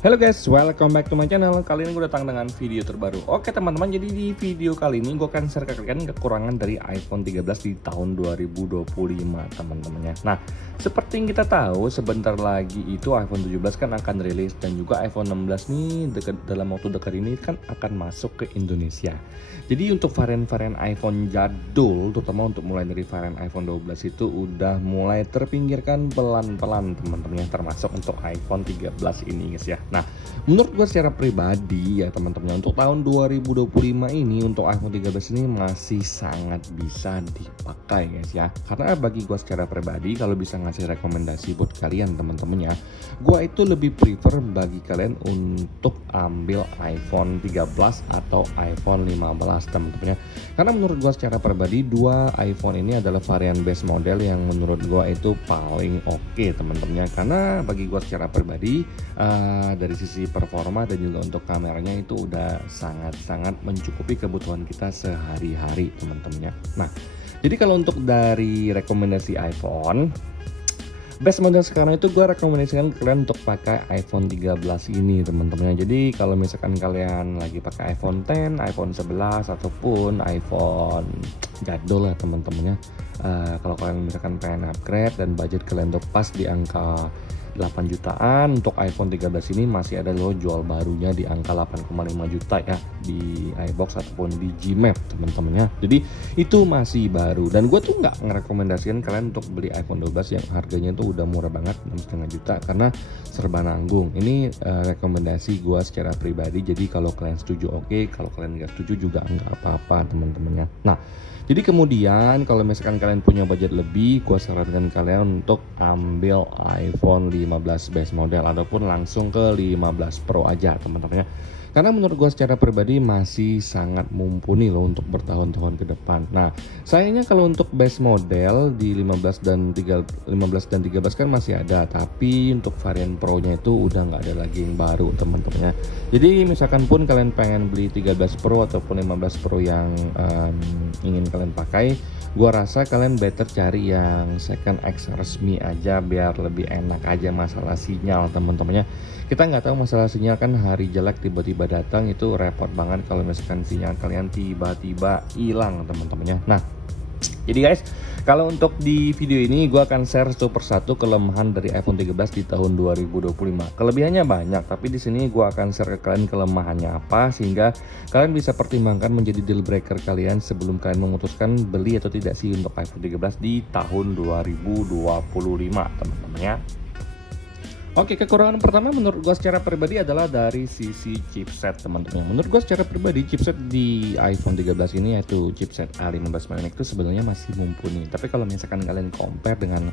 Halo guys, welcome back to my channel. Kali ini gue datang dengan video terbaru. Oke teman-teman, jadi di video kali ini gue akan share ke kalian kekurangan dari iPhone 13 di tahun 2025 teman-temannya. Nah, seperti yang kita tahu sebentar lagi itu iPhone 17 kan akan rilis, dan juga iPhone 16 nih dalam waktu dekat ini kan akan masuk ke Indonesia. Jadi untuk varian-varian iPhone jadul, terutama untuk mulai dari varian iPhone 12 itu udah mulai terpinggirkan pelan-pelan teman-teman, termasuk untuk iPhone 13 ini guys ya. Nah, menurut gue secara pribadi ya teman-teman, untuk tahun 2025 ini untuk iPhone 13 ini masih sangat bisa dipakai guys ya. Karena bagi gue secara pribadi, kalau bisa ngasih rekomendasi buat kalian teman-teman ya, gue itu lebih prefer bagi kalian untuk ambil iPhone 13 atau iPhone 15 teman-teman ya. Karena menurut gue secara pribadi, dua iPhone ini adalah varian base model yang menurut gue itu paling oke teman-teman ya. Karena bagi gue secara pribadi, dari sisi performa dan juga untuk kameranya itu udah sangat-sangat mencukupi kebutuhan kita sehari-hari teman-temannya. Nah, jadi kalau untuk dari rekomendasi iPhone best model sekarang itu gue rekomendasikan kalian untuk pakai iPhone 13 ini teman-teman. Jadi kalau misalkan kalian lagi pakai iPhone 10, iPhone 11 ataupun iPhone jadul lah teman-temannya, kalau kalian misalkan pengen upgrade dan budget kalian tuh pas di angka 8 jutaan, untuk iPhone 13 ini masih ada loh jual barunya di angka 8,5 juta ya di iBox ataupun di Gmap teman-temannya. Jadi itu masih baru, dan gue tuh nggak ngerekomendasikan kalian untuk beli iPhone 12 yang harganya tuh udah murah banget 6,5 juta karena serba nanggung. Ini rekomendasi gue secara pribadi, jadi kalau kalian setuju oke, kalau kalian nggak setuju juga nggak apa-apa teman-temannya. Nah, jadi kemudian kalau misalkan kalian punya budget lebih, gue sarankan kalian untuk ambil iPhone 15 base model ataupun langsung ke 15 Pro aja teman-teman ya. Karena menurut gue secara pribadi masih sangat mumpuni loh untuk bertahun-tahun ke depan. Nah, sayangnya kalau untuk base model di 15 dan 13 kan masih ada, tapi untuk varian Pro-nya itu udah nggak ada lagi yang baru teman-teman ya. Jadi misalkan pun kalian pengen beli 13 Pro ataupun 15 Pro yang ingin kalian pakai, gua rasa kalian better cari yang second X resmi aja biar lebih enak aja masalah sinyal teman-temannya. Kita nggak tahu masalah sinyal kan, hari jelek tiba-tiba datang itu repot banget kalau misalkan sinyal kalian tiba-tiba hilang teman-temannya. Nah, jadi guys, kalau untuk di video ini gue akan share satu persatu kelemahan dari iPhone 13 di tahun 2025. Kelebihannya banyak, tapi di sini gue akan share ke kalian kelemahannya apa sehingga kalian bisa pertimbangkan menjadi deal breaker kalian sebelum kalian memutuskan beli atau tidak sih untuk iPhone 13 di tahun 2025 teman-teman ya. Oke, kekurangan pertama menurut gue secara pribadi adalah dari sisi chipset teman-teman. Menurut gue secara pribadi chipset di iPhone 13 ini yaitu chipset A15 Bionic itu sebenarnya masih mumpuni. Tapi kalau misalkan kalian compare dengan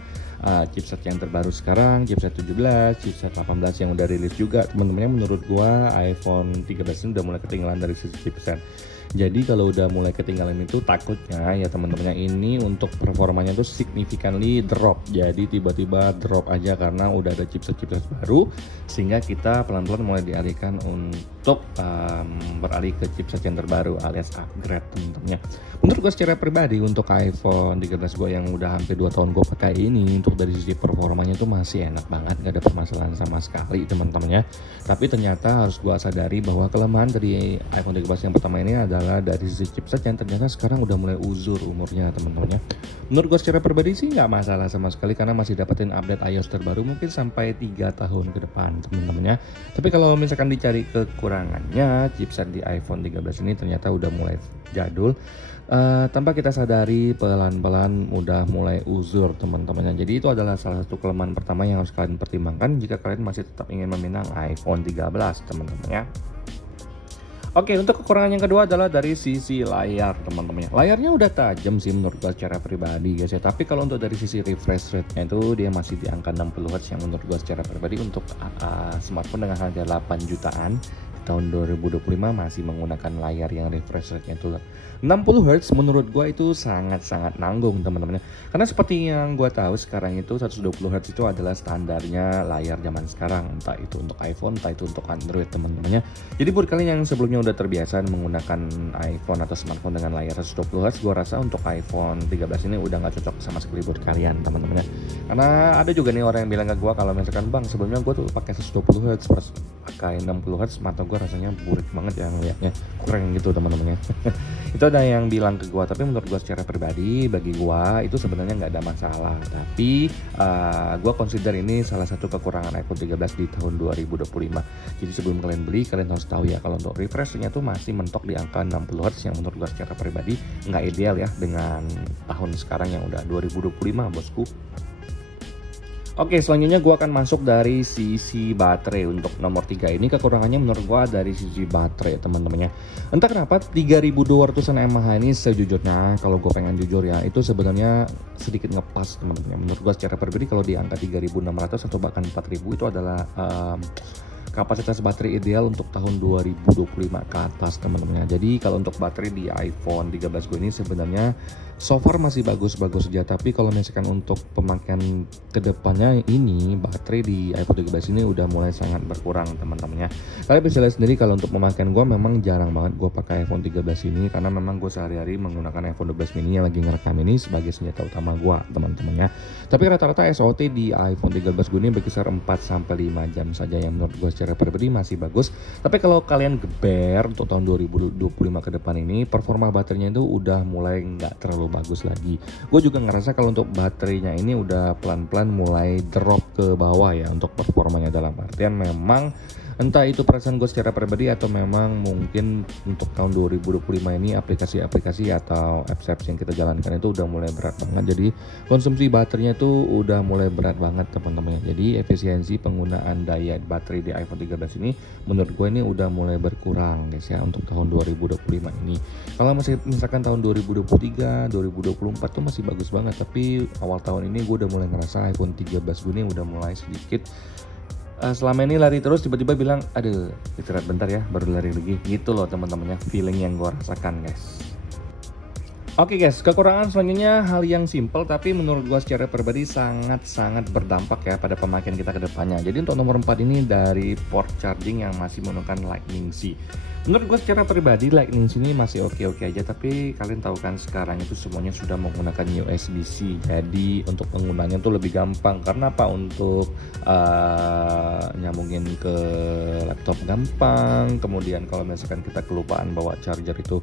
chipset yang terbaru sekarang, chipset 17, chipset 18 yang udah rilis juga teman-teman, menurut gue iPhone 13 ini udah mulai ketinggalan dari sisi chipset. Jadi kalau udah mulai ketinggalan itu takutnya ya teman-teman, ini untuk performanya tuh significantly drop. Jadi tiba-tiba drop aja karena udah ada chipset-chipset baru, sehingga kita pelan-pelan mulai dialihkan untuk beralih ke chipset yang terbaru alias upgrade teman-teman. Menurut gue secara pribadi untuk iPhone 13 gue yang udah hampir 2 tahun gue pakai ini, untuk dari sisi performanya tuh masih enak banget, gak ada permasalahan sama sekali teman-teman ya. Tapi ternyata harus gue sadari bahwa kelemahan dari iPhone 13 yang pertama ini adalah dari sisi chipset yang ternyata sekarang udah mulai uzur umurnya teman-teman ya. Menurut gue secara pribadi sih nggak masalah sama sekali karena masih dapetin update iOS terbaru mungkin sampai 3 tahun ke depan teman-teman ya. Tapi kalau misalkan dicari kekurangannya, chipset di iPhone 13 ini ternyata udah mulai jadul, tanpa kita sadari pelan-pelan udah mulai uzur teman-temannya. Jadi itu adalah salah satu kelemahan pertama yang harus kalian pertimbangkan jika kalian masih tetap ingin meminang iPhone 13 teman-teman ya. Oke, untuk kekurangan yang kedua adalah dari sisi layar teman-teman. Layarnya udah tajam sih menurut gue secara pribadi guys ya. Tapi kalau untuk dari sisi refresh rate-nya itu dia masih di angka 60Hz yang menurut gue secara pribadi untuk smartphone dengan harga 8 jutaan tahun 2025 masih menggunakan layar yang refresh rate-nya itu 60Hz. menurut gue itu sangat-sangat nanggung teman-teman. Karena seperti yang gue tahu sekarang itu 120Hz itu adalah standarnya layar zaman sekarang, entah itu untuk iPhone, entah itu untuk Android teman-temannya. Jadi buat kalian yang sebelumnya udah terbiasa menggunakan iPhone atau smartphone dengan layar 120Hz, gue rasa untuk iPhone 13 ini udah nggak cocok sama sekali buat kalian teman-temannya. Karena ada juga nih orang yang bilang ke gue kalau misalkan bang sebelumnya gue tuh pakai 120Hz pakai 60 Hz, mata gue rasanya burik banget ya ngeliatnya, kurang gitu teman-teman ya. Itu ada yang bilang ke gue, tapi menurut gue secara pribadi, bagi gue itu sebenarnya nggak ada masalah. Tapi gue consider ini salah satu kekurangan iPhone 13 di tahun 2025. Jadi sebelum kalian beli, kalian harus tahu ya kalau untuk refreshnya tuh masih mentok di angka 60 Hz yang menurut gue secara pribadi nggak ideal ya dengan tahun sekarang yang udah 2025 bosku. Oke, selanjutnya gue akan masuk dari sisi baterai. Untuk nomor 3 ini kekurangannya menurut gue dari sisi baterai teman-temannya. Entah kenapa 3200an mAh ini sejujurnya kalau gue pengen jujur ya, itu sebenarnya sedikit ngepas teman-teman. Menurut gue secara pribadi kalau di angka 3600 atau bahkan 4000 itu adalah kapasitas baterai ideal untuk tahun 2025 ke atas teman-teman. Jadi kalau untuk baterai di iPhone 13 gue ini sebenarnya so far masih bagus-bagus saja, tapi kalau misalkan untuk pemakaian kedepannya ini baterai di iPhone 13 ini udah mulai sangat berkurang teman-temannya. Kalian bisa lihat sendiri kalau untuk pemakaian gue memang jarang banget gue pakai iPhone 13 ini, karena memang gue sehari-hari menggunakan iPhone 12 mini yang lagi ngerekam ini sebagai senjata utama gue teman-temannya. Tapi rata-rata SOT di iPhone 13 gue ini berkisar 4-5 jam saja, yang menurut gue secara pribadi masih bagus. Tapi kalau kalian geber untuk tahun 2025 ke depan ini, performa baterainya itu udah mulai nggak terlalu bagus lagi. Gue juga ngerasa kalau untuk baterainya ini udah pelan-pelan mulai drop ke bawah ya untuk performanya, dalam artian memang entah itu perasaan gue secara pribadi atau memang mungkin untuk tahun 2025 ini aplikasi-aplikasi atau apps yang kita jalankan itu udah mulai berat banget. Jadi konsumsi baterainya itu udah mulai berat banget teman-teman. Jadi efisiensi penggunaan daya baterai di iPhone 13 ini menurut gue ini udah mulai berkurang guys ya untuk tahun 2025 ini. Kalau masih misalkan tahun 2023, 2024 tuh masih bagus banget, tapi awal tahun ini gue udah mulai ngerasa iPhone 13 gue ini udah mulai sedikit selama ini lari terus, tiba-tiba bilang aduh istirahat bentar ya baru lari lagi gitu loh teman-temannya, feeling yang gue rasakan guys. Oke guys, kekurangan selanjutnya hal yang simple tapi menurut gue secara pribadi sangat-sangat berdampak ya pada pemakaian kita ke depannya. Jadi untuk nomor 4 ini dari port charging yang masih menggunakan Lightning C. Menurut gue secara pribadi Lightning C ini masih oke-oke aja, tapi kalian tahu kan sekarang itu semuanya sudah menggunakan USB-C. Jadi untuk penggunanya tuh lebih gampang. Karena apa? Untuk nyambungin ke laptop gampang. Kemudian kalau misalkan kita kelupaan bawa charger itu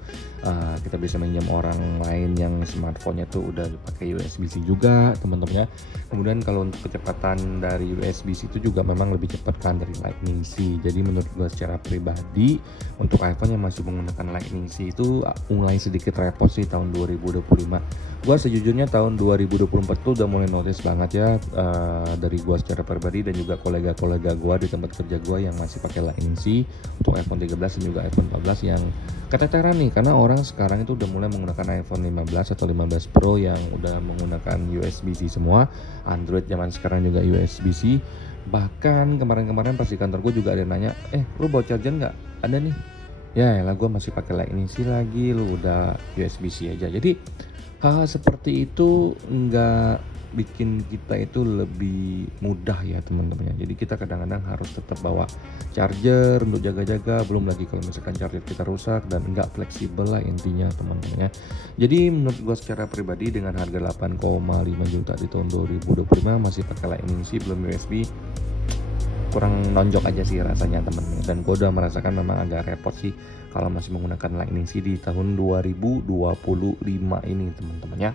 kita bisa minjem orang lain yang smartphone-nya tuh udah pakai USB-C juga teman-teman ya. Kemudian kalau untuk kecepatan dari USB-C itu juga memang lebih cepat kan dari Lightning C. Jadi menurut gue secara pribadi untuk iPhone yang masih menggunakan Lightning C itu mulai sedikit repot sih tahun 2025. Gue sejujurnya tahun 2024 tuh udah mulai notice banget ya dari gue secara pribadi dan juga kolega-kolega gue di tempat kerja gue yang masih pakai Lightning C untuk iPhone 13 dan juga iPhone 14 yang keteteran nih, karena orang sekarang itu udah mulai menggunakan iPhone 15 atau 15 Pro yang udah menggunakan USB-C semua. Android zaman sekarang juga USB-C. Bahkan kemarin-kemarin pas di kantor gue juga ada yang nanya, lu bawa charger nggak? Ada nih. Ya lah, gue masih pakai Lightning C lagi, lu udah USB-C aja. Jadi hal seperti itu nggak bikin kita itu lebih mudah ya teman-teman. Jadi kita kadang-kadang harus tetap bawa charger untuk jaga-jaga, belum lagi kalau misalkan charger kita rusak dan nggak fleksibel lah intinya teman-teman ya. Jadi menurut gue secara pribadi dengan harga 8,5 juta di tahun 2025 masih pakai Lightning C belum USB, kurang nonjok aja sih rasanya teman-teman. Dan gue udah merasakan memang agak repot sih kalau masih menggunakan Lightning C di tahun 2025 ini teman-teman ya.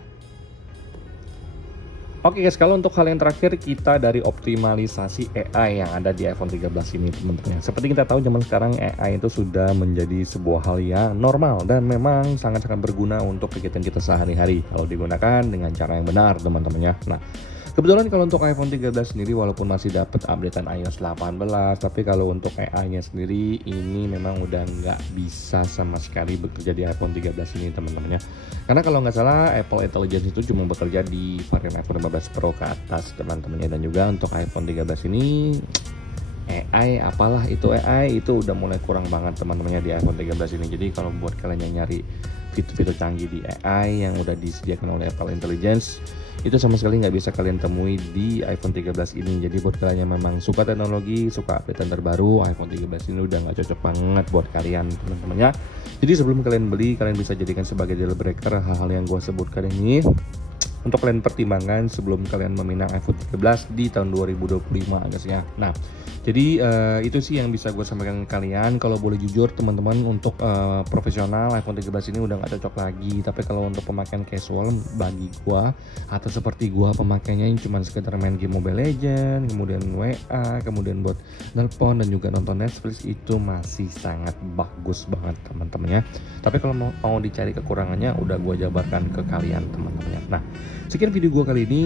Oke guys, kalau untuk hal yang terakhir kita dari optimalisasi AI yang ada di iPhone 13 ini teman-teman. Seperti kita tahu zaman sekarang AI itu sudah menjadi sebuah hal yang normal dan memang sangat-sangat berguna untuk kegiatan kita sehari-hari kalau digunakan dengan cara yang benar teman-teman ya. Nah, kebetulan kalau untuk iPhone 13 sendiri walaupun masih dapat updatean iOS 18, tapi kalau untuk AI-nya sendiri ini memang udah nggak bisa sama sekali bekerja di iPhone 13 ini teman-teman ya. Karena kalau nggak salah Apple Intelligence itu cuma bekerja di varian iPhone 15 Pro ke atas teman-teman ya. Dan juga untuk iPhone 13 ini AI apalah itu AI itu udah mulai kurang banget teman-temannya di iPhone 13 ini. Jadi kalau buat kalian yang nyari fitur-fitur canggih di AI yang udah disediakan oleh Apple Intelligence itu sama sekali nggak bisa kalian temui di iPhone 13 ini. Jadi buat kalian yang memang suka teknologi, suka update terbaru, iPhone 13 ini udah nggak cocok banget buat kalian teman-teman ya. Jadi sebelum kalian beli, kalian bisa jadikan sebagai deal breaker hal-hal yang gue sebutkan ini. untuk kalian pertimbangkan sebelum kalian meminang iPhone 13 di tahun 2025 guys ya. Nah, jadi itu sih yang bisa gue sampaikan ke kalian. Kalau boleh jujur teman-teman, untuk profesional iPhone 13 ini udah nggak cocok lagi. Tapi kalau untuk pemakaian casual bagi gue atau seperti gue pemakainya yang cuma sekedar main game Mobile Legends, kemudian WA, kemudian buat nelpon dan juga nonton Netflix, itu masih sangat bagus banget teman-teman ya. Tapi kalau mau dicari kekurangannya udah gue jabarkan ke kalian teman-teman ya. Nah, sekian video gue kali ini.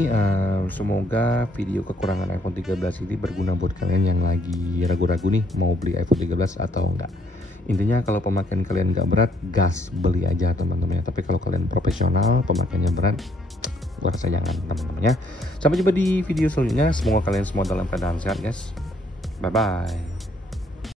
Semoga video kekurangan iPhone 13 ini berguna buat kalian yang lagi ragu-ragu nih mau beli iPhone 13 atau enggak. Intinya kalau pemakaian kalian nggak berat, gas beli aja teman-teman ya. Tapi kalau kalian profesional pemakaiannya berat, gue rasa jangan teman-teman ya. Sampai jumpa di video selanjutnya. Semoga kalian semua dalam keadaan sehat guys. Bye bye.